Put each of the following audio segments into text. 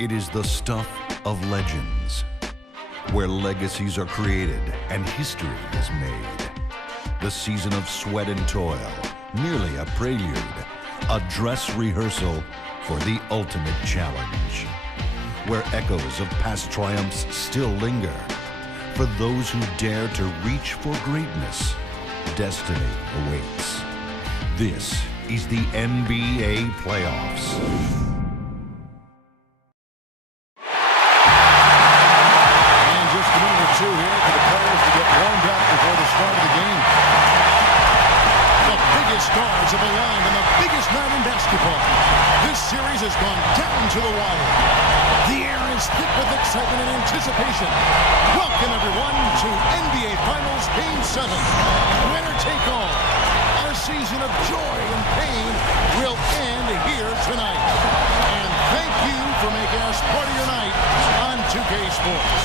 It is the stuff of legends, where legacies are created and history is made. The season of sweat and toil, merely a prelude, a dress rehearsal for the ultimate challenge, where echoes of past triumphs still linger. For those who dare to reach for greatness, destiny awaits. This is the NBA playoffs. Here for the players to get warmed up before the start of the game. The biggest stars have aligned on the biggest night in basketball. This series has gone down to the wire. The air is thick with excitement and anticipation. Welcome, everyone, to NBA Finals Game 7. Winner take all. Our season of joy and pain will end here tonight. And thank you for making us part of your night on 2K Sports.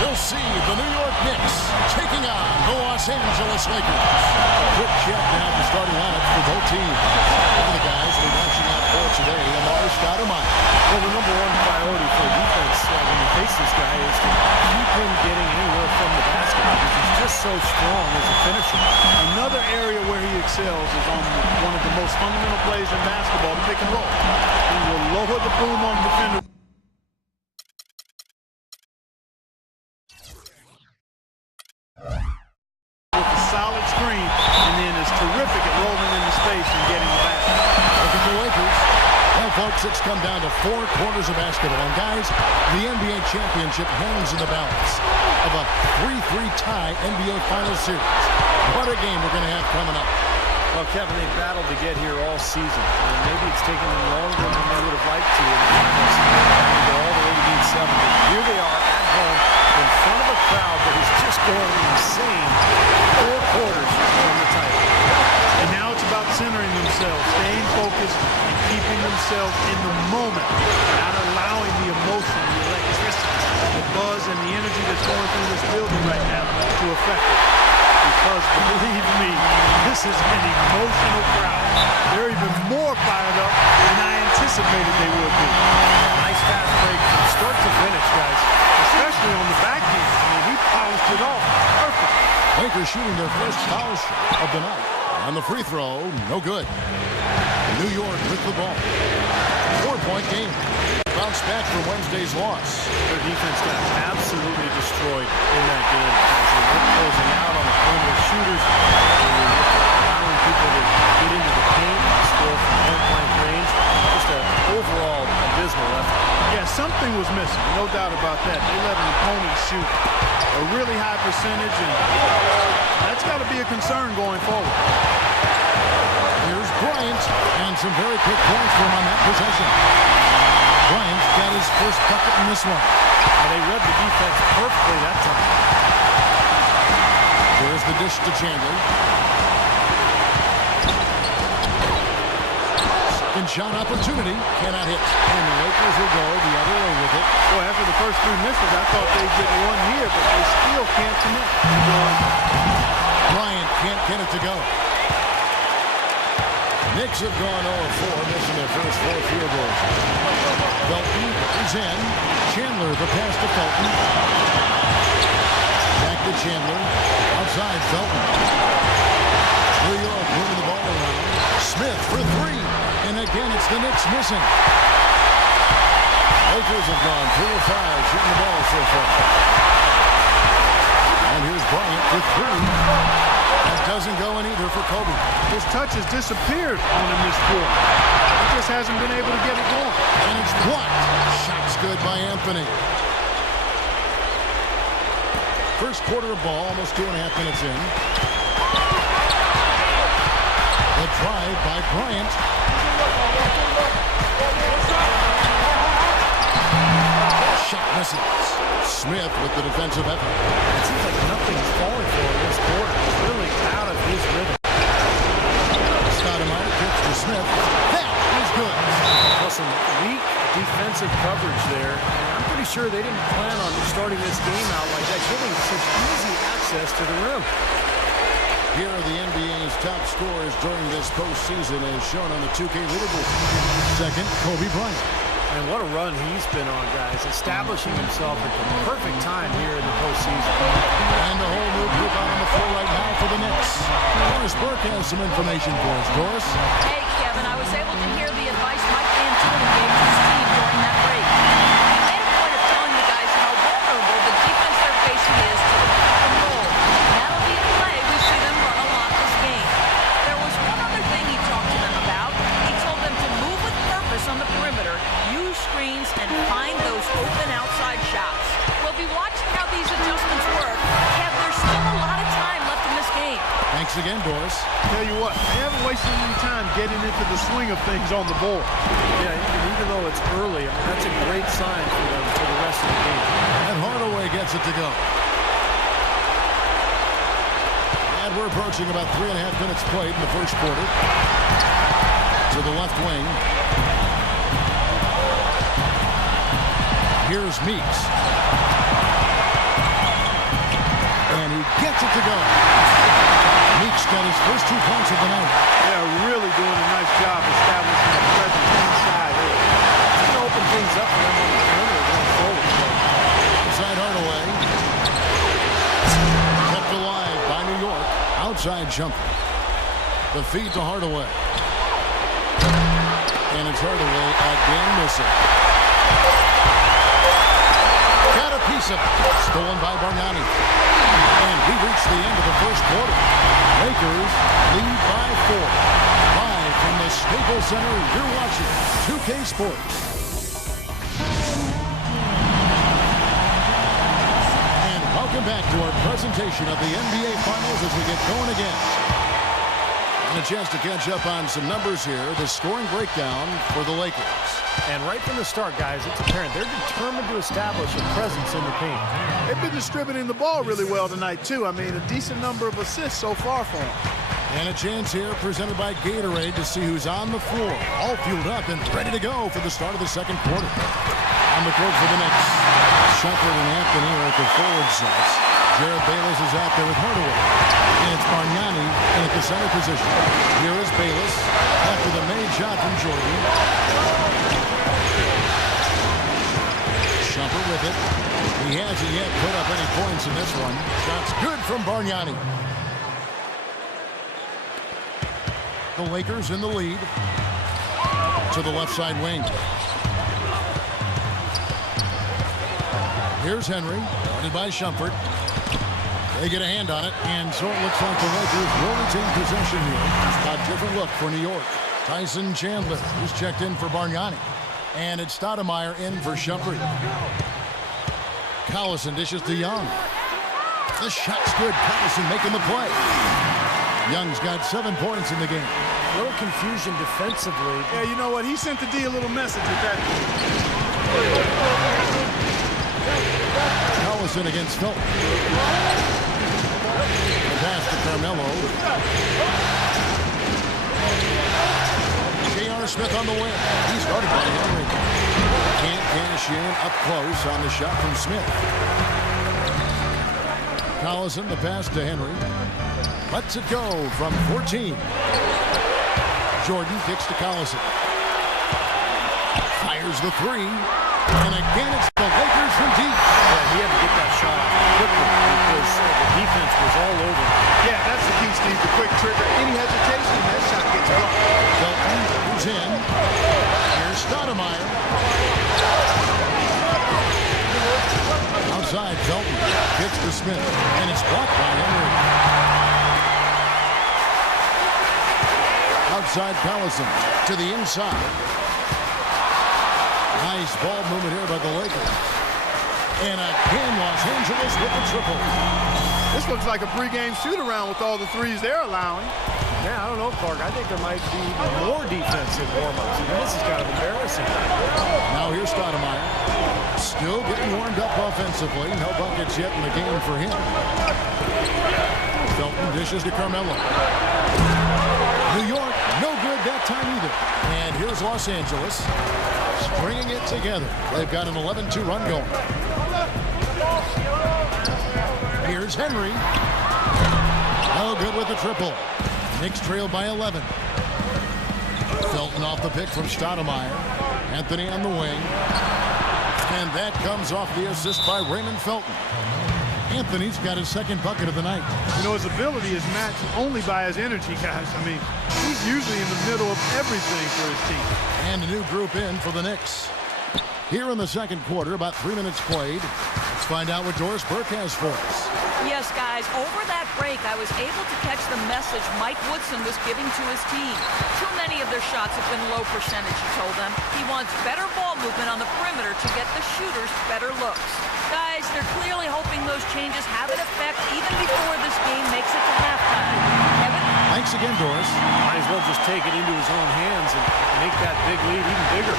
We'll see the New York Knicks taking on the Los Angeles Lakers. Quick check now of the starting lineups for both teams. One of the guys we're watching out for today, Amari Stoudemire. Well, the number one priority for defense when you face this guy is to keep him getting anywhere from the basket because he's just so strong as a finisher. Another area where he excels is on one of the most fundamental plays in basketball, the pick and roll. He will lower the boom on the defender. With a solid screen, and then is terrific at rolling into space and getting the back. Look at the Lakers. Well, folks, it's come down to 4 quarters of basketball. And, guys, the NBA championship hangs in the balance of a 3-3 tie NBA Finals series. What a game we're going to have coming up. Well, Kevin, they've battled to get here all season. And maybe it's taken them longer than they would have liked to. And go all the way to Game 7. But here they are at home in front of a crowd that is just going insane. 4 quarters from the title. And now it's about centering themselves, staying focused, and keeping themselves in the moment, not allowing the emotion, the electricity, the buzz, and the energy that's going through this building right now to affect it. Because, believe me, this is an emotional crowd. They're even more fired up than I anticipated they would be. Nice fast break from start to finish, guys, especially on the back end. I mean, he polished it off. Perfect. Lakers shooting their first foul shot of the night. On the free throw, no good. New York with the ball. 4-point game. Bounce back from Wednesday's loss. Their defense got absolutely destroyed in that game as they were closing out on the perimeter shooters. They were allowing people to get into the paint and score from point-blank range. Just an overall abysmal effort. Yeah, something was missing, no doubt about that. They let an opponent shoot a really high percentage, and that's got to be a concern going forward. Here's Bryant, and some very quick points for him on that possession. Bryant got his first bucket in this one. And they read the defense perfectly that time. There's the dish to Chandler. Second shot opportunity. Cannot hit. And the Lakers will go the other way with it. Boy, after the first 3 misses, I thought they'd get one here, but they still can't connect. Bryant can't get it to go. Knicks have gone 0-4, missing their first 4 field goals. Felton is in. Chandler, the pass to Felton. Back to Chandler. Outside Felton. New York moving the ball around. Smith for 3. And again, it's the Knicks missing. Lakers have gone 3 of 5 shooting the ball so far. And here's Bryant with 3. That doesn't go in either for Kobe. His touch has disappeared on him this quarter. He just hasn't been able to get it going. And it's blocked. Shot's good by Anthony. First quarter of ball, almost 2.5 minutes in. The drive by Bryant. Shot misses. Smith with the defensive effort. It seems like nothing's falling for him this quarter. He's really out of his rhythm. Stoudemire pitch to Smith. That is good. Well, some weak defensive coverage there. And I'm pretty sure they didn't plan on starting this game out like that, giving such easy access to the rim. Here are the NBA's top scorers during this postseason as shown on the 2K leaderboard. Second, Kobe Bryant. And what a run he's been on, guys. Establishing himself at the perfect time here in the postseason. And a whole new group out on the floor right now for the Knicks. Doris Burke has some information for us. Doris? Hey, Kevin, I was able to hear the advice Mike D'Antoni gave his team during that break. He made a point of telling the guys how vulnerable the defense they're facing is to the pick and roll. That'll be a play we see them run a lot this game. There was one other thing he talked to them about. He told them to move with purpose on the perimeter, use screens, and find those open outside shots. We'll be watching how these adjustments work. Kev, there's still a lot of time left in this game. Thanks again, Doris. Tell you what, they haven't wasted any time getting into the swing of things on the board. Yeah, even though it's early, I mean, that's a great sign for them for the rest of the game. And Hardaway gets it to go. And we're approaching about 3.5 minutes played in the first quarter. To the left wing. Here's Meeks. And he gets it to go. Meeks got his first 2 points of the night. They're really doing a nice job establishing a presence inside here. It's going to open things up for them on the perimeter going forward. Inside Hardaway. Kept alive by New York. Outside jumper. The feed to Hardaway. And it's Hardaway again missing. Got a piece of it. Stolen by Bargnani. And we reach the end of the first quarter. Lakers lead by 4. Live from the Staples Center, you're watching 2K Sports. And welcome back to our presentation of the NBA Finals as we get going again. And a chance to catch up on some numbers here. The scoring breakdown for the Lakers. And right from the start, guys, it's apparent they're determined to establish a presence in the paint. They've been distributing the ball really well tonight, too. I mean, a decent number of assists so far for them. And a chance here presented by Gatorade to see who's on the floor. All fueled up and ready to go for the start of the second quarter. On the court for the Knicks. Shumpert and Anthony are at the forward sets. Jared Bayless is out there with Hardaway. And it's Bargnani in at the center position. Here is Bayless after the made shot from Jordan. Shumpert with it. He hasn't yet put up any points in this one. Shots good from Bargnani. The Lakers in the lead. To the left side wing. Here's Henry, guarded by Shumpert. They get a hand on it, and so it looks like the Lakers will retain possession here. A different look for New York. Tyson Chandler, who's checked in for Bargnani. And it's Stoudemire in for Shumpert. Collison dishes to Young. The shot's good. Collison making the play. Young's got 7 points in the game. A little confusion defensively. Yeah, you know what? He sent the D a little message with that. Collison against Felton. The pass to Carmelo. J.R. Smith on the wing. He's guarded by Henry. Can't cash in up close on the shot from Smith. Collison, the pass to Henry. Lets it go from 14. Jordan kicks to Collison. Fires the 3. And again, it's the Lakers from deep. Yeah, he had to get that shot quickly because the defense was all over him. Yeah, that's the key, Steve. The quick trigger. Any hesitation, that shot gets blocked. Felton, who's in. Here's Stoudemire. Outside, Felton kicks to Smith. And it's blocked by Henry. Outside, Collison to the inside. Nice ball movement here by the Lakers. And again, Los Angeles with the triple. This looks like a pregame shoot-around with all the threes they're allowing. Yeah, I don't know, Clark. I think there might be more defensive warm-ups. I mean, this is kind of embarrassing. Now here's Stoudemire. Still getting warmed up offensively. No buckets yet in the game for him. Felton dishes to Carmelo. New York, no good that time either. And here's Los Angeles. Stringing it together. They've got an 11-2 run going. Here's Henry. No good with the triple. Knicks trail by 11. Felton off the pick from Stoudemire. Anthony on the wing. And that comes off the assist by Raymond Felton. Anthony's got his second bucket of the night. You know, his ability is matched only by his energy, guys. I mean, he's usually in the middle of everything for his team. And a new group in for the Knicks. Here in the second quarter, about 3 minutes played. Let's find out what Doris Burke has for us. Yes, guys, over that break, I was able to catch the message Mike Woodson was giving to his team. Too many of their shots have been low percentage, he told them. He wants better ball movement on the perimeter to get the shooters better looks. Guys, they're clearly hoping those changes have an effect even before this game makes it to halftime. Kevin? Thanks again, Doris. Might as well just take it into his own hands and make that big lead even bigger.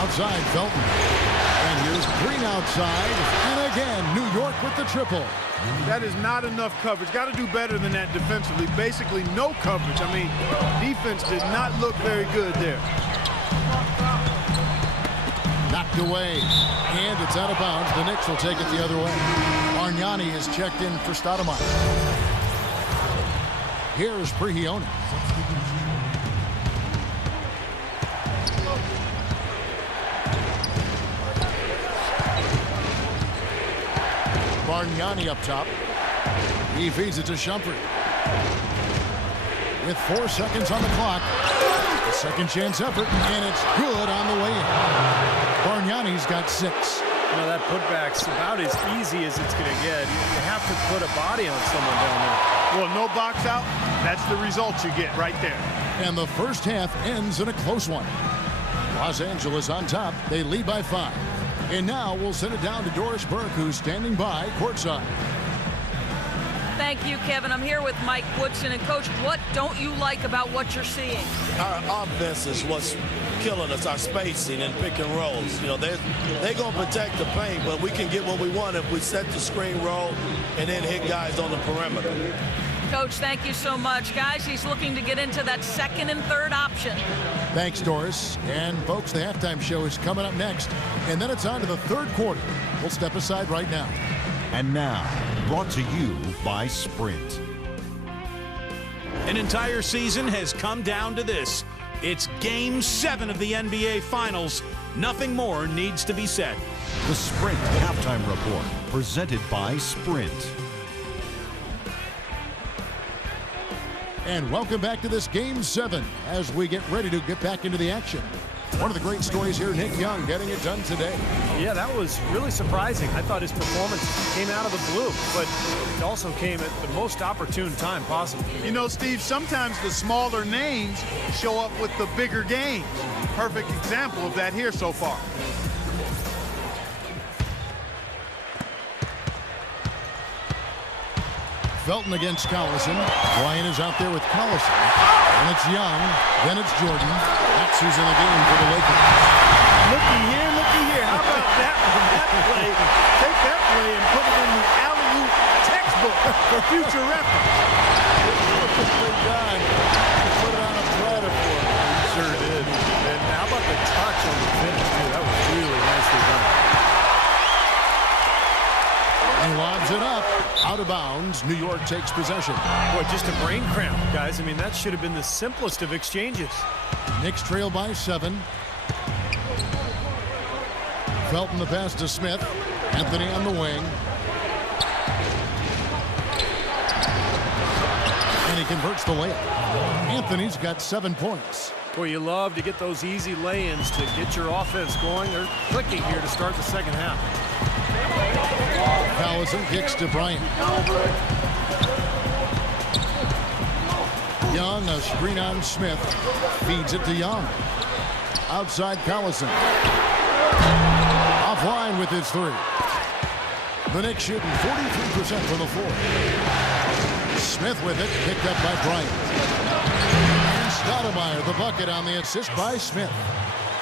Outside, Felton. And here's Green outside. And again, New York with the triple. That is not enough coverage. Got to do better than that defensively. Basically, no coverage. I mean, defense did not look very good there. Knocked away. And it's out of bounds. The Knicks will take it the other way. Bargnani is checked in for Stoudemire. Here's Prigioni. Bargnani up top. He feeds it to Shumpert. With 4 seconds on the clock. A second chance effort, and it's good on the way in. Bargnani's got 6. You know, that putback's about as easy as it's going to get. You have to put a body on someone down there. Well, no box out. That's the result you get right there. And the first half ends in a close one. Los Angeles on top. They lead by 5. And now we'll send it down to Doris Burke, who's standing by courtside. Thank you, Kevin. I'm here with Mike Woodson. And, Coach, what don't you like about what you're seeing? Our offense is what's killing us, our spacing and pick and rolls. You know, they're going to protect the paint, but we can get what we want if we set the screen roll and then hit guys on the perimeter. Coach, thank you so much. Guys, he's looking to get into that second and third option. Thanks, Doris. And, folks, the halftime show is coming up next. And then it's on to the third quarter. We'll step aside right now. And now, brought to you by Sprint. An entire season has come down to this. It's Game 7 of the NBA Finals. Nothing more needs to be said. The Sprint Halftime Report, presented by Sprint. And welcome back to this Game 7 as we get ready to get back into the action. One of the great stories here, Nick Young getting it done today. Yeah, that was really surprising. I thought his performance came out of the blue, but it also came at the most opportune time possible. You know, Steve, sometimes the smaller names show up with the bigger games. Perfect example of that here so far. Felton against Collison. Bryant is out there with Collison. And it's Young. Then it's Jordan. That's who's in the game for the Lakers. Looky here. How about that one? That play. Take that play and put it in the alley-oop textbook for future reference. Perfectly done. Put it on a platter for him. He sure did. And how about the touch on the finish, too? That was really nicely done. He lobs it up. Out of bounds. New York takes possession. Boy, just a brain cramp, guys. I mean, that should have been the simplest of exchanges. Knicks trail by 7. Felton the pass to Smith. Anthony on the wing. And he converts the layup. Anthony's got 7 points. Boy, you love to get those easy lay-ins to get your offense going. They're clicking here to start the second half. Collison kicks to Bryant. Young, a screen on Smith. Feeds it to Young. Outside Collison. Offline with his 3. The Knicks shooting 43% from the floor. Smith with it, picked up by Bryant. And Stoudemire, the bucket on the assist by Smith.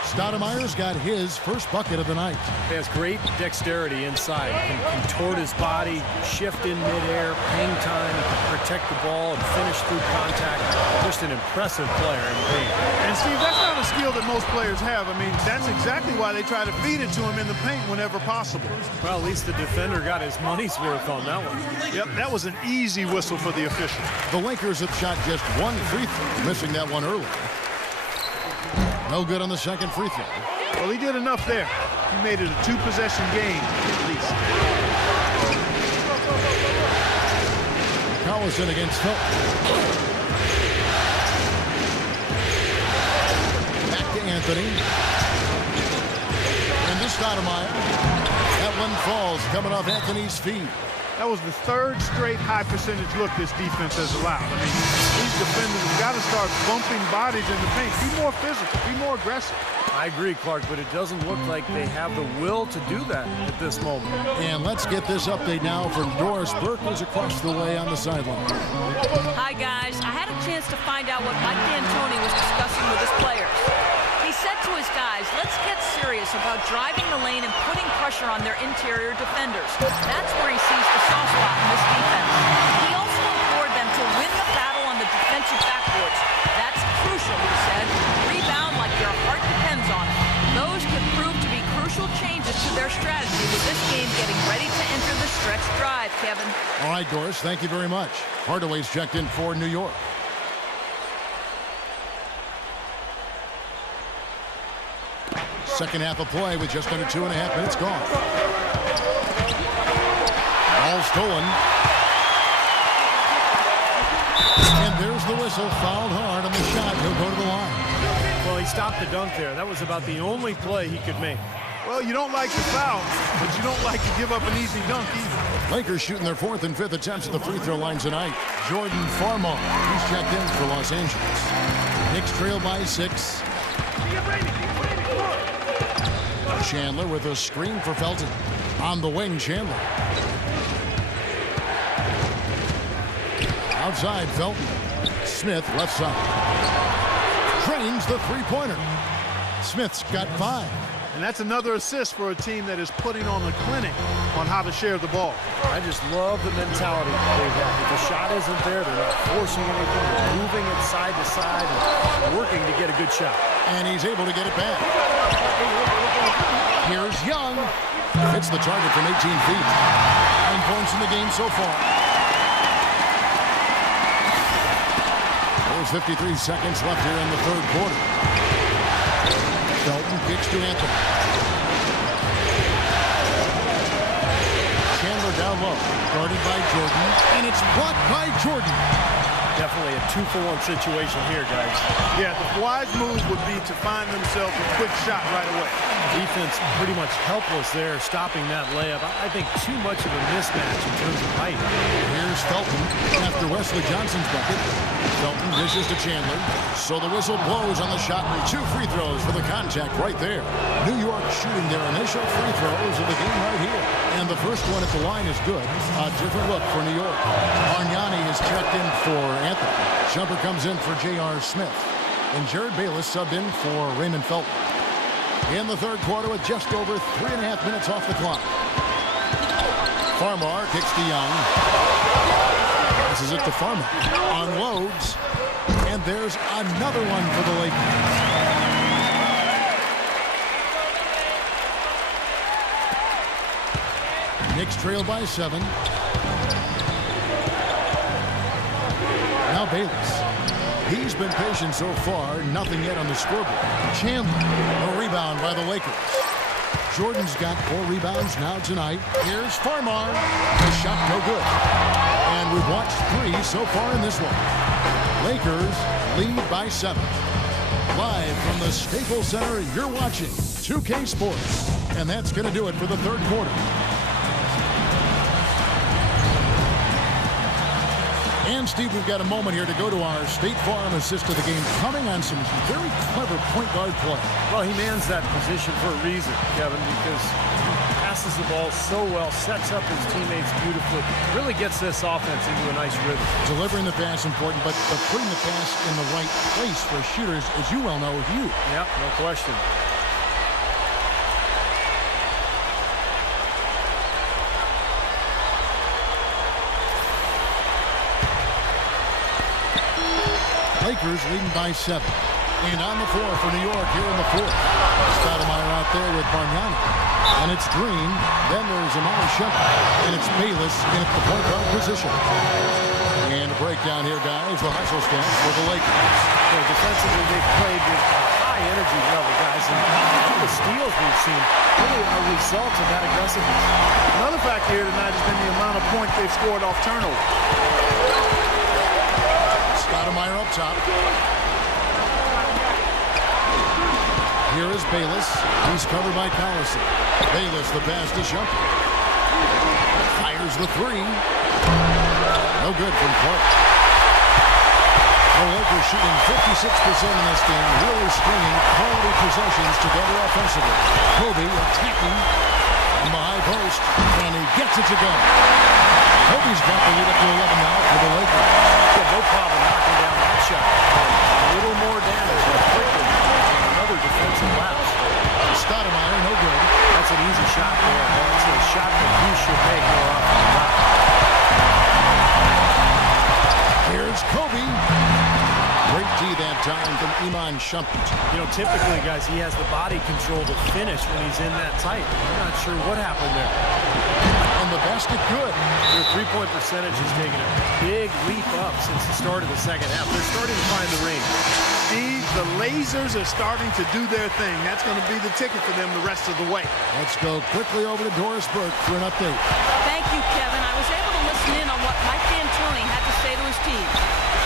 Stoudemire's got his first bucket of the night. He has great dexterity inside. Can contort his body, shift in midair, hang time, protect the ball, and finish through contact. Just an impressive player in the paint. And Steve, that's not a skill that most players have. I mean, that's exactly why they try to feed it to him in the paint whenever possible. Well, at least the defender got his money's worth on that one. Yep, that was an easy whistle for the official. The Lakers have shot just one free throw, missing that one early. No good on the second free throw. Well, he did enough there. He made it a two-possession game, at least. Collison against Felton. Back to Anthony. And this Stoudemire. That one falls, coming off Anthony's feet. That was the third straight high-percentage look this defense has allowed. I mean, these defenders have got to start bumping bodies in the paint. Be more physical. Be more aggressive. I agree, Clark, but it doesn't look like they have the will to do that at this moment. And let's get this update now from Doris Burke, who's across the way on the sideline. Hi, guys. I had a chance to find out what Mike D'Antoni was discussing with his players. He said to his guys, let's get serious about driving the lane and putting pressure on their interior defenders. That's where he sees the soft spot in this defense. He also implored them to win the battle on the defensive backboards. That's crucial, he said. Rebound like your heart depends on it. Those could prove to be crucial changes to their strategy with this game getting ready to enter the stretch drive, Kevin. All right, Doris, thank you very much. Hardaway's checked in for New York. Second half of play with just under 2.5 minutes gone. Ball stolen. And there's the whistle. Fouled hard on the shot. He'll go to the line. Well, he stopped the dunk there. That was about the only play he could make. Well, you don't like the foul, but you don't like to give up an easy dunk either. Lakers shooting their 4th and 5th attempts at the free throw line tonight. Jordan Farmar, he's checked in for Los Angeles. Knicks trail by 6. Chandler with a screen for Felton. On the wing, Chandler. Outside, Felton. Smith, left side. Drains the three-pointer. Smith's got 5. And that's another assist for a team that is putting on a clinic on how to share the ball. I just love the mentality they have. If the shot isn't there, they're not forcing anything. They're moving it side to side and working to get a good shot. And he's able to get it back. Here's Young. Hits the target from 18 feet. 9 points in the game so far. There's 53 seconds left here in the third quarter. Felton kicks to Anthony. Chandler down low. Guarded by Jordan. And it's blocked by Jordan. Definitely a 2-for-1 situation here, guys. Yeah, the wise move would be to find themselves a quick shot right away. Defense pretty much helpless there, stopping that layup. I think too much of a mismatch in terms of height. Here's Felton after Wesley Johnson's bucket. Felton dishes to Chandler. So the whistle blows on the shot. 2 free throws for the contact right there. New York shooting their initial free throws of the game right here. And the first one at the line is good. A different look for New York. Argnani is checked in for Anthony. Jumper comes in for J.R. Smith. And Jared Bayless subbed in for Raymond Felton. In the third quarter with just over 3.5 minutes off the clock. Farmar kicks to Young. This is it to Farmar. Unloads. And there's another one for the Lakers. Knicks trail by 7. Now Bayless. He's been patient so far. Nothing yet on the scoreboard. Chandler. A rebound by the Lakers. Jordan's got 4 rebounds now tonight. Here's Farmar. The shot no good. And we've watched 3 so far in this one. Lakers lead by 7. Live from the Staples Center, you're watching 2K Sports. And that's going to do it for the third quarter. And, Steve, we've got a moment here to go to our State Farm assist of the game, coming on some very clever point guard play. Well, he mans that position for a reason, Kevin, because he passes the ball so well, sets up his teammates beautifully, really gets this offense into a nice rhythm. Delivering the pass important, but putting the pass in the right place for shooters, as you well know, huge. Yep, no question. Lakers leading by 7. And on the floor for New York here in the fourth. Stoudemire out there with Bargnani. And it's Green. Then there's Amari Shumpert. And it's Bayless in at the point guard position. And a breakdown here, guys. The hustle stance for the Lakers. Yeah, defensively, they've played with high energy level, guys. And all the steals we've seen really are a result of that aggressiveness. Another factor here tonight has been the amount of points they've scored off turnover. Stoudemire up top. Here is Bayless. He's covered by Collison. Bayless, the pass to Shumpert. Fires the three. No good from Clark. The Lakers shooting 56% in this game, really stringing quality possessions together offensively. Kobe attacking on the high post, and he gets it to go. Kobe's got the lead up to 11 now for the Lakers. Yeah, no problem knocking down that shot. A little more damage quickly. Another defensive lapse. Stoudemire, no good. That's an easy shot there. That's a shot that he should make more often than not. Here's Kobe. Great D that time from Iman Shumpert. You know, typically, guys, he has the body control to finish when he's in that tight. I'm not sure what happened there. And the basket good. Their three-point percentage has taken a big leap up since the start of the second half. They're starting to find the range. Steve, the lasers are starting to do their thing. That's going to be the ticket for them the rest of the way. Let's go quickly over to Doris Burke for an update. Thank you, Kevin. I was able to listen in on what Mike D'Antoni had to say to his team.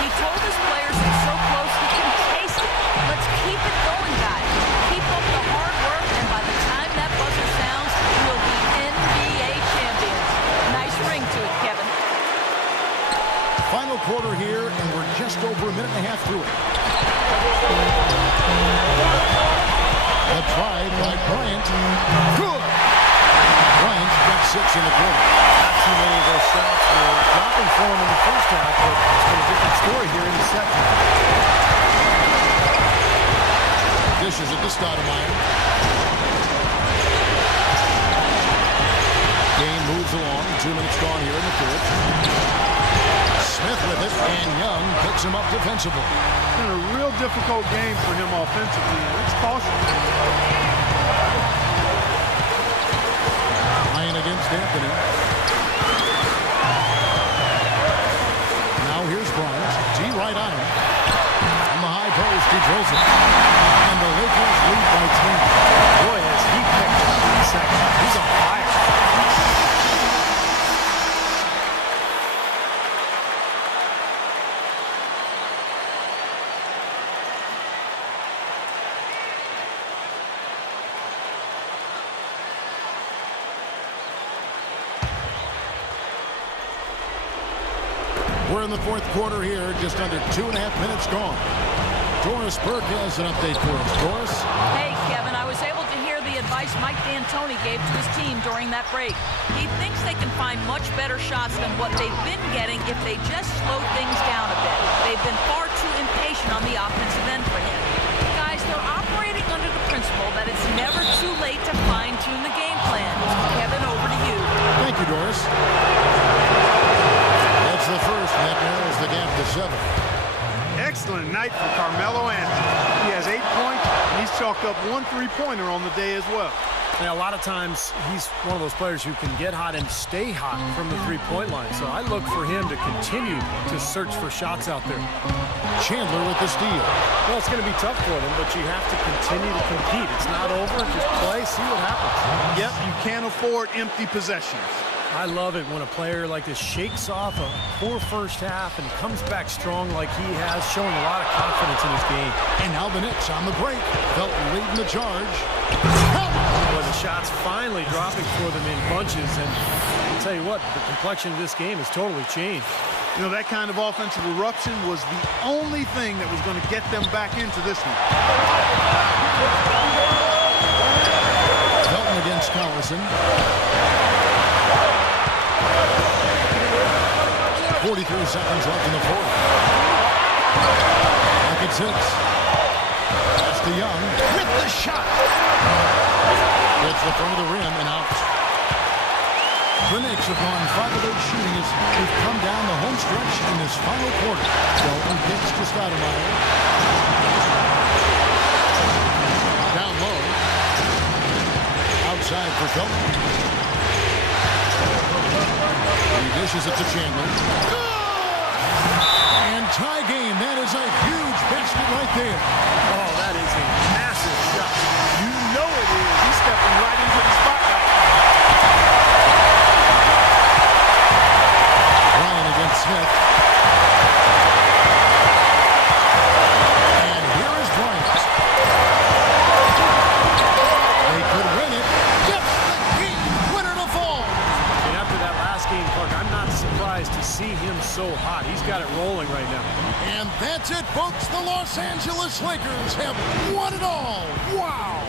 He told his players it's so close he can taste it. Let's keep it going, guys. Keep up the hard work, and by the time that buzzer sounds, we'll be NBA champions. Nice ring to it, Kevin. Final quarter here, and we're just over a minute and a half through it. The try by Bryant. Good. Bryant got 6 in the quarter. Not too many of those shots were dropping for him in the first half, but it's been a different story here in the second. Dishes it to Stoudemire. Game moves along. 2 minutes gone here in the fourth. Smith with it, and Young picks him up defensively. It's been a real difficult game for him offensively, and it's costly. Ryan against Anthony. Now here's Bryant. T right on him. On the high post, he drills it. And the Lakers lead by 10. Boy, has he picked up in the second. He's on fire. We're in the fourth quarter here, just under 2.5 minutes gone. Doris Burke has an update for us. Doris? Hey, Kevin, I was able to hear the advice Mike D'Antoni gave to his team during that break. He thinks they can find much better shots than what they've been getting if they just slow things down a bit. They've been far too impatient on the offensive end for him. Guys, they're operating under the principle that it's never too late to fine-tune the game plan. Kevin, over to you. Thank you, Doris. That's the first, and that narrows the gap to 7. Excellent night for Carmelo Anthony. He has 8 points, and he's chalked up 1 3-pointer on the day as well. Yeah, a lot of times he's one of those players who can get hot and stay hot from the three-point line. So I look for him to continue to search for shots out there. Chandler with the steal. Well, it's going to be tough for them, but you have to continue to compete. It's not over. Just play, see what happens. Yep, you can't afford empty possessions. I love it when a player like this shakes off a poor first half and comes back strong like he has, showing a lot of confidence in his game. And now the Knicks on the break. Felton leading the charge. Well, the shots finally dropping for them in bunches, and I'll tell you what, the complexion of this game has totally changed. You know, that kind of offensive eruption was the only thing that was going to get them back into this one. Felton against Collison. 43 seconds left in the fourth. Back at 6. That's to Young with the shot. Hits the front of the rim and out. The Knicks have gone 5 of 8 shooting as they've come down the home stretch in this final quarter. Felton kicks to Stoudemire. Phillips. He dishes it to Chandler. And tie game. That is a huge basket right there. Oh, that is a massive shot. You know it is. He's stepping right into the spotlight. Ryan against Smith. And here is Bryant. They could win it. Gets the game winner to fall. And after that last game, Clark, I'm not surprised to see him so hot. He's got it rolling right now. And that's it, folks. The Los Angeles Lakers have won it all. Wow.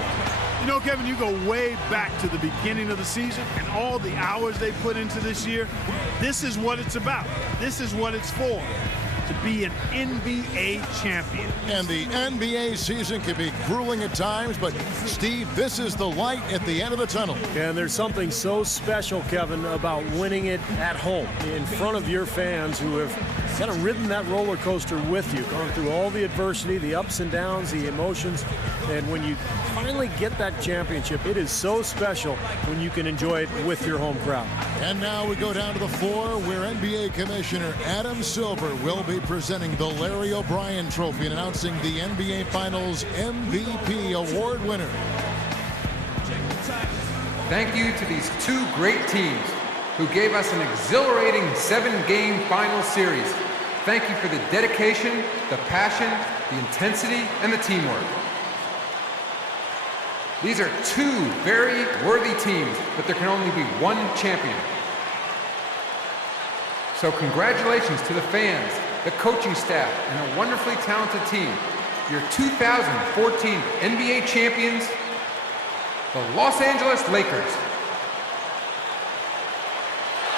You know, Kevin, you go way back to the beginning of the season and all the hours they put into this year. This is what it's about. This is what it's for, to be an NBA champion. And the NBA season can be grueling at times, but Steve, this is the light at the end of the tunnel. And there's something so special, Kevin, about winning it at home in front of your fans who have kind of ridden that roller coaster with you, gone through all the adversity, the ups and downs, the emotions. And when you finally get that championship, it is so special when you can enjoy it with your home crowd. And now we go down to the floor where NBA Commissioner Adam Silver will be presenting the Larry O'Brien Trophy and announcing the NBA Finals MVP award winner. Thank you to these two great teams who gave us an exhilarating 7-game final series. Thank you for the dedication, the passion, the intensity, and the teamwork. These are two very worthy teams, but there can only be one champion. So congratulations to the fans, the coaching staff, and a wonderfully talented team. Your 2014 NBA champions, the Los Angeles Lakers.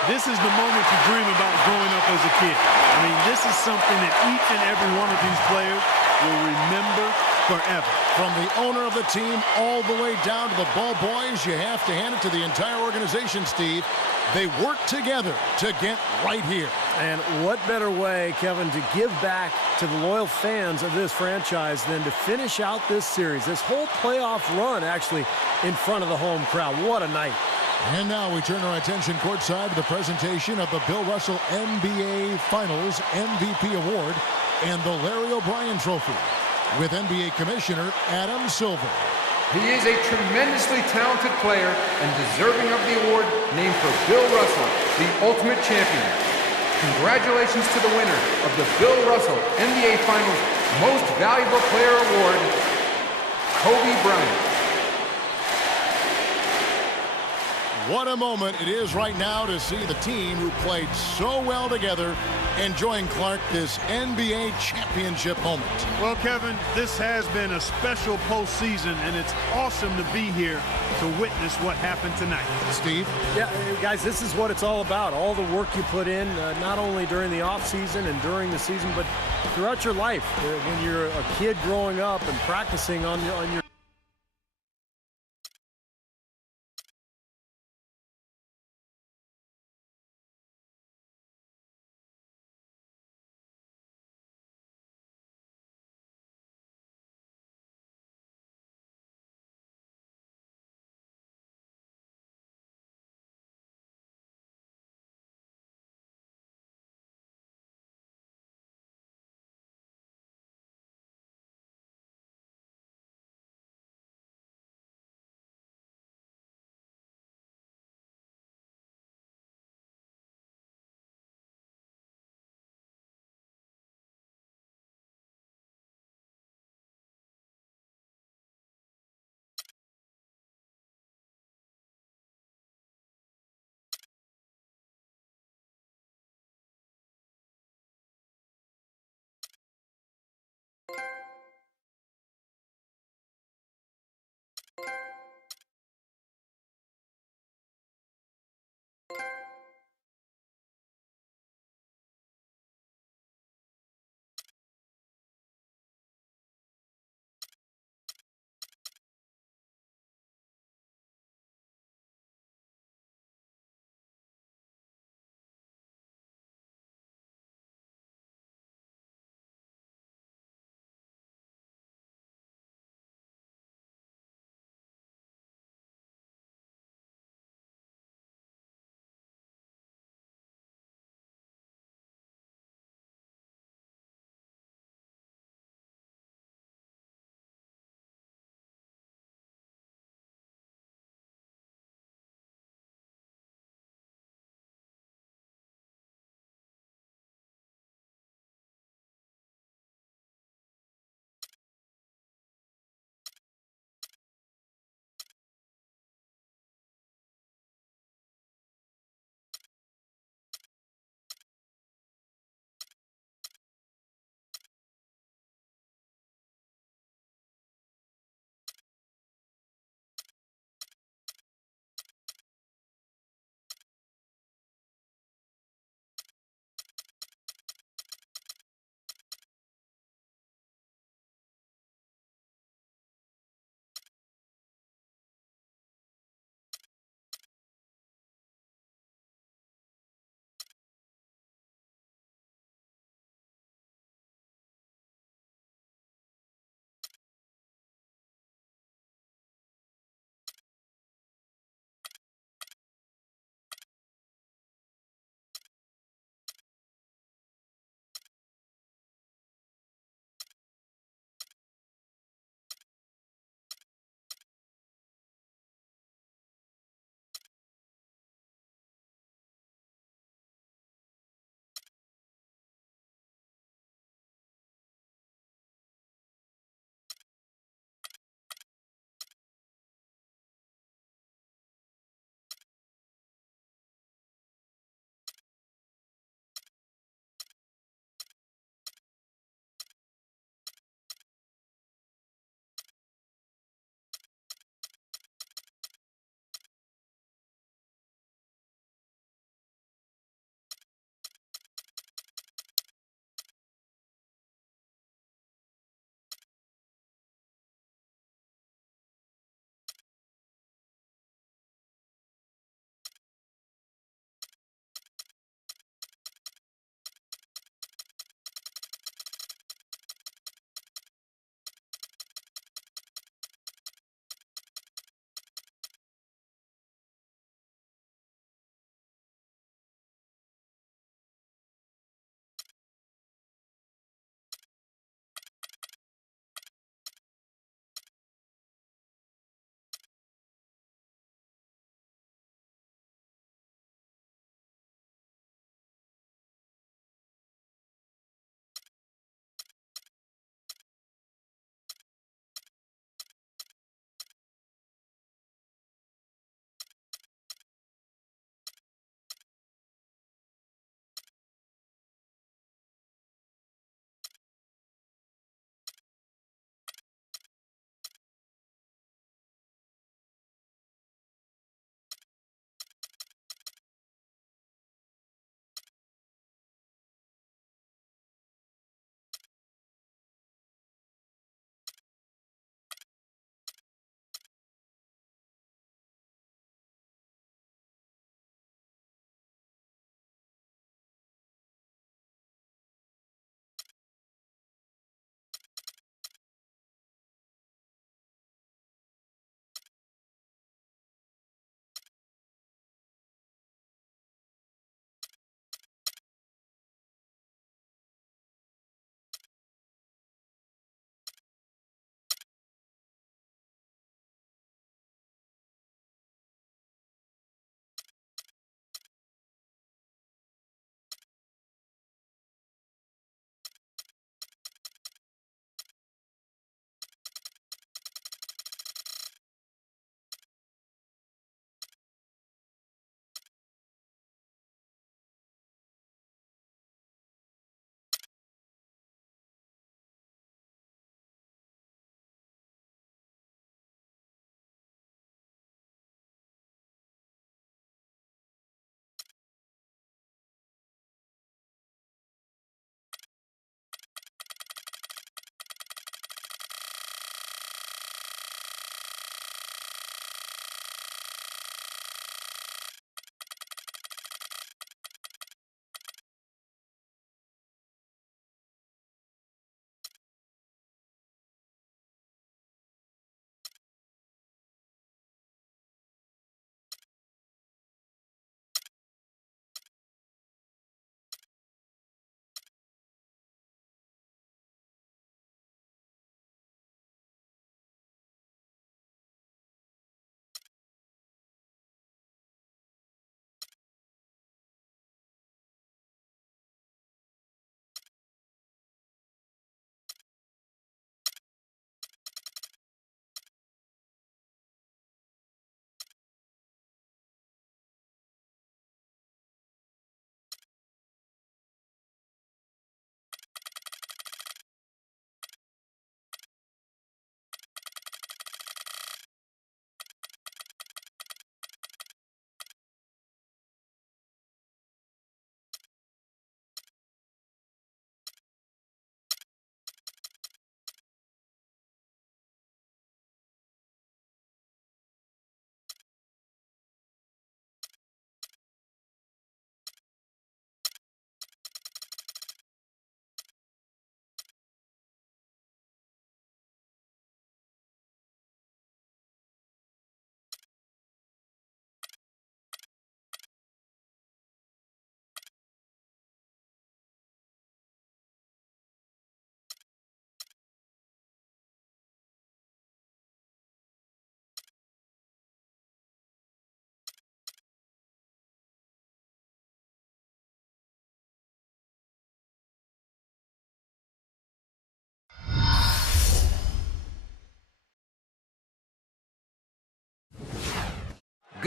This is the moment you dream about growing up as a kid. I mean, this is something that each and every one of these players will remember forever. From the owner of the team all the way down to the ball boys, you have to hand it to the entire organization, Steve. They work together to get right here. And what better way, Kevin, to give back to the loyal fans of this franchise than to finish out this series, this whole playoff run, actually, in front of the home crowd. What a night. And now we turn our attention courtside to the presentation of the Bill Russell NBA Finals MVP Award and the Larry O'Brien Trophy with NBA Commissioner Adam Silver. He is a tremendously talented player and deserving of the award named for Bill Russell, the ultimate champion. Congratulations to the winner of the Bill Russell NBA Finals Most Valuable Player Award, Kobe Bryant. What a moment it is right now to see the team who played so well together enjoying, Clark, this NBA championship moment. Well, Kevin, this has been a special postseason, and it's awesome to be here to witness what happened tonight. Steve? Yeah, guys, this is what it's all about. All the work you put in, not only during the offseason and during the season, but throughout your life. When you're a kid growing up and practicing on your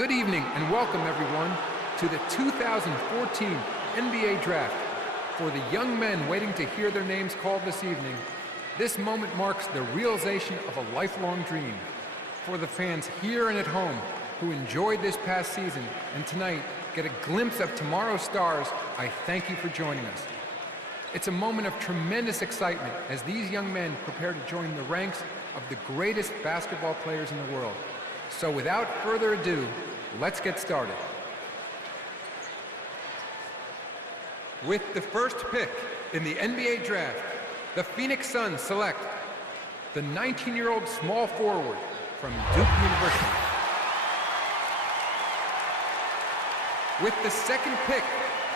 Good evening and welcome everyone to the 2014 NBA Draft. For the young men waiting to hear their names called this evening, this moment marks the realization of a lifelong dream. For the fans here and at home who enjoyed this past season and tonight get a glimpse of tomorrow's stars, I thank you for joining us. It's a moment of tremendous excitement as these young men prepare to join the ranks of the greatest basketball players in the world. So without further ado, let's get started. With the first pick in the NBA Draft, the Phoenix Suns select the 19-year-old small forward from Duke University. With the second pick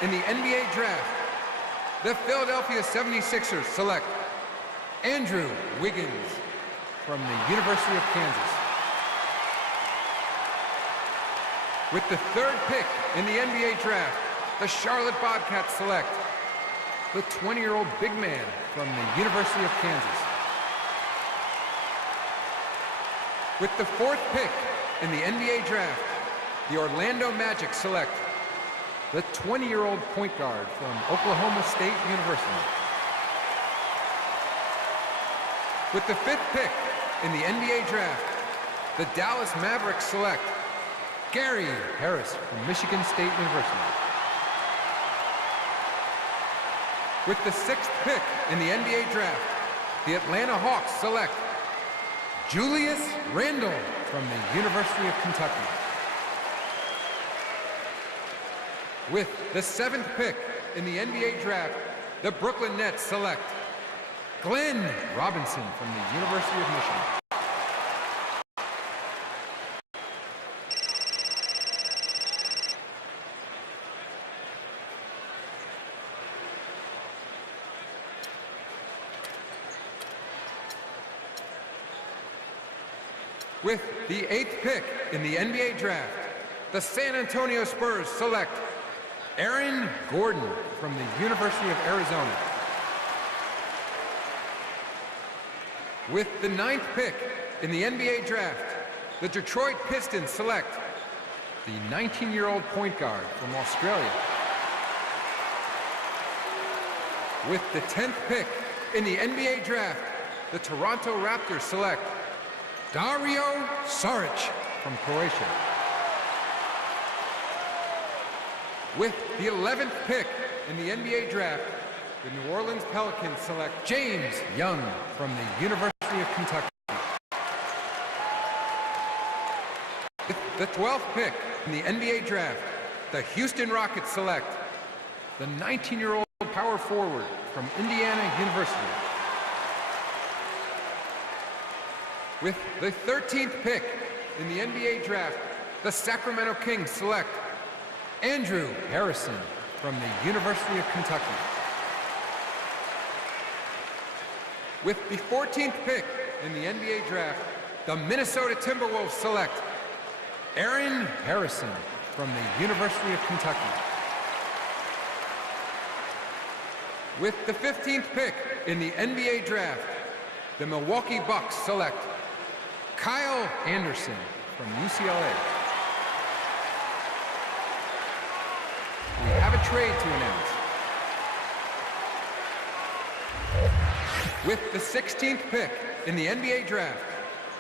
in the NBA Draft, the Philadelphia 76ers select Andrew Wiggins from the University of Kansas. With the third pick in the NBA Draft, the Charlotte Bobcats select the 20-year-old big man from the University of Kansas. With the fourth pick in the NBA Draft, the Orlando Magic select the 20-year-old point guard from Oklahoma State University. With the fifth pick in the NBA Draft, the Dallas Mavericks select Gary Harris from Michigan State University. With the sixth pick in the NBA Draft, the Atlanta Hawks select Julius Randle from the University of Kentucky. With the seventh pick in the NBA Draft, the Brooklyn Nets select Glenn Robinson from the University of Michigan. With the eighth pick in the NBA Draft, the San Antonio Spurs select Aaron Gordon from the University of Arizona. With the ninth pick in the NBA Draft, the Detroit Pistons select the 19-year-old point guard from Australia. With the 10th pick in the NBA Draft, the Toronto Raptors select Dario Saric from Croatia. With the 11th pick in the NBA Draft, the New Orleans Pelicans select James Young from the University of Kentucky. With the 12th pick in the NBA Draft, the Houston Rockets select the 19-year-old power forward from Indiana University. With the 13th pick in the NBA Draft, the Sacramento Kings select Andrew Harrison from the University of Kentucky. With the 14th pick in the NBA Draft, the Minnesota Timberwolves select Aaron Harrison from the University of Kentucky. With the 15th pick in the NBA Draft, the Milwaukee Bucks select Kyle Anderson from UCLA. We have a trade to announce. With the 16th pick in the NBA Draft,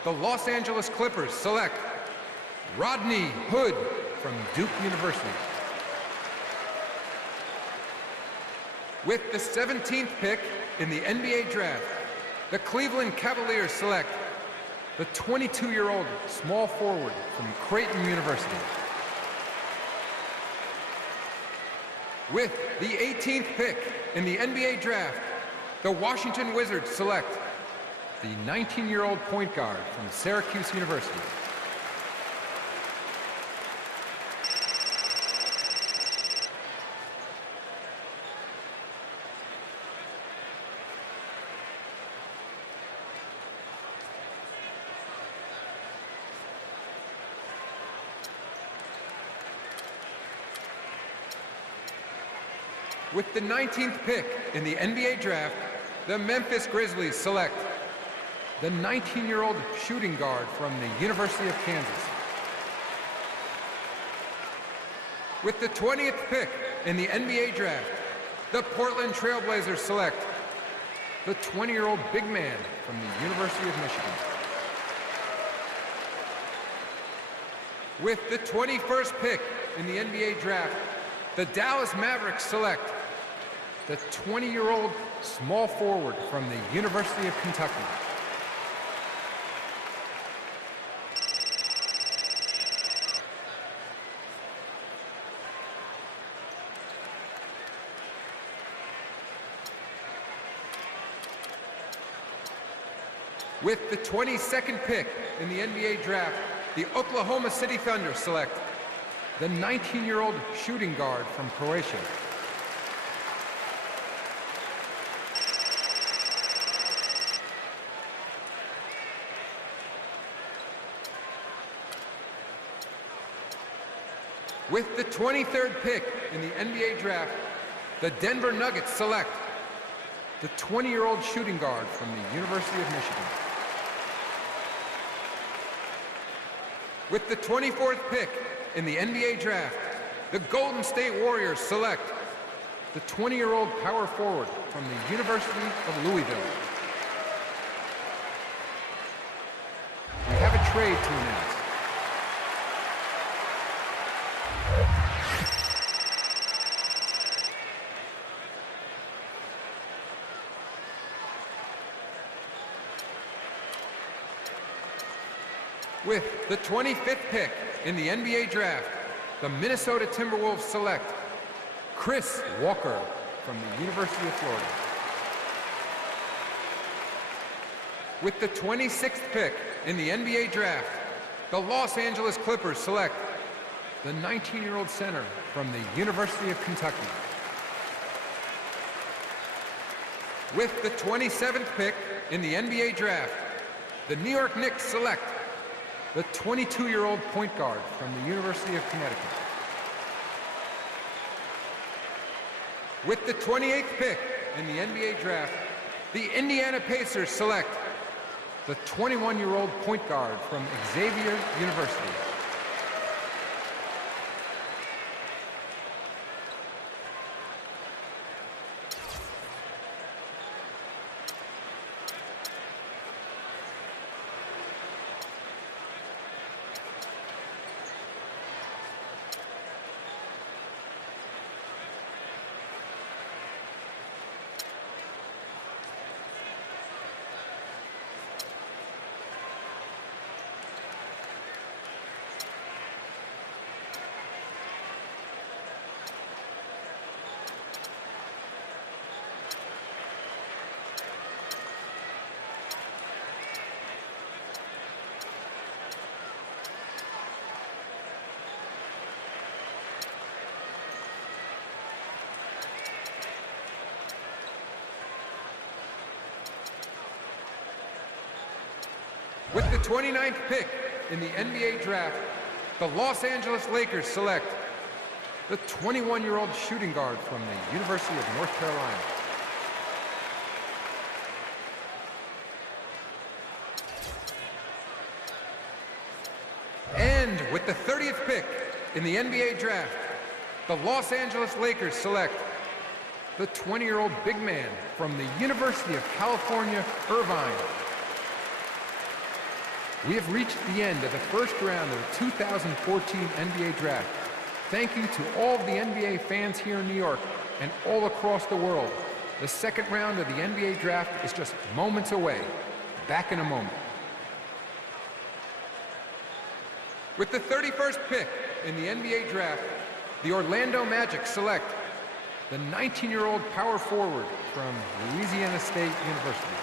the Los Angeles Clippers select Rodney Hood from Duke University. With the 17th pick in the NBA Draft, the Cleveland Cavaliers select the 22-year-old small forward from Creighton University. With the 18th pick in the NBA Draft, the Washington Wizards select the 19-year-old point guard from Syracuse University. With the 19th pick in the NBA Draft, the Memphis Grizzlies select the 19-year-old shooting guard from the University of Kansas. With the 20th pick in the NBA draft, the Portland Trailblazers select the 20-year-old big man from the University of Michigan. With the 21st pick in the NBA draft, the Dallas Mavericks select the 20-year-old small forward from the University of Kentucky. With the 22nd pick in the NBA draft, the Oklahoma City Thunder select the 19-year-old shooting guard from Croatia. With the 23rd pick in the NBA draft, the Denver Nuggets select the 20-year-old shooting guard from the University of Michigan. With the 24th pick in the NBA draft, the Golden State Warriors select the 20-year-old power forward from the University of Louisville. We have a trade to announce. With the 25th pick in the NBA draft, the Minnesota Timberwolves select Chris Walker from the University of Florida. With the 26th pick in the NBA draft, the Los Angeles Clippers select the 19-year-old center from the University of Kentucky. With the 27th pick in the NBA draft, the New York Knicks select the 22-year-old point guard from the University of Connecticut. With the 28th pick in the NBA draft, the Indiana Pacers select the 21-year-old point guard from Xavier University. With the 29th pick in the NBA draft, the Los Angeles Lakers select the 21-year-old shooting guard from the University of North Carolina. And with the 30th pick in the NBA draft, the Los Angeles Lakers select the 20-year-old big man from the University of California, Irvine. We have reached the end of the first round of the 2014 NBA Draft. Thank you to all of the NBA fans here in New York and all across the world. The second round of the NBA Draft is just moments away. Back in a moment. With the 31st pick in the NBA Draft, the Orlando Magic select the 19-year-old power forward from Louisiana State University.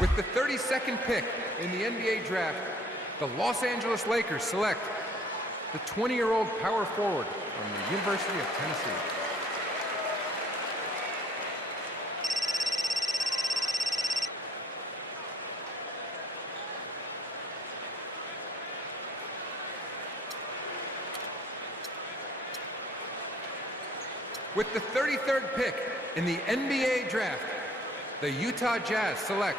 With the 32nd pick in the NBA Draft, the Los Angeles Lakers select the 20-year-old power forward from the University of Tennessee. With the 33rd pick in the NBA draft, the Utah Jazz select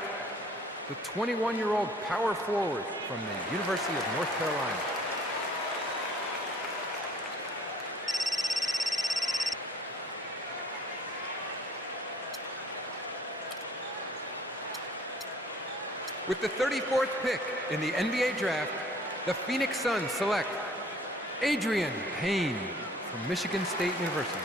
the 21-year-old power forward from the University of North Carolina. With the 34th pick in the NBA draft, the Phoenix Suns select Adrian Payne from Michigan State University.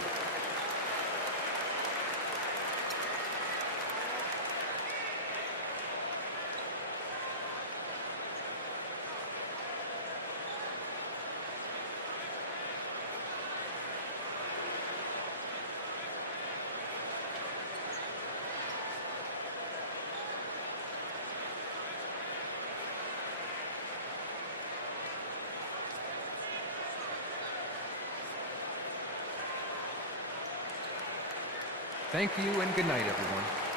Thank you and good night, everyone.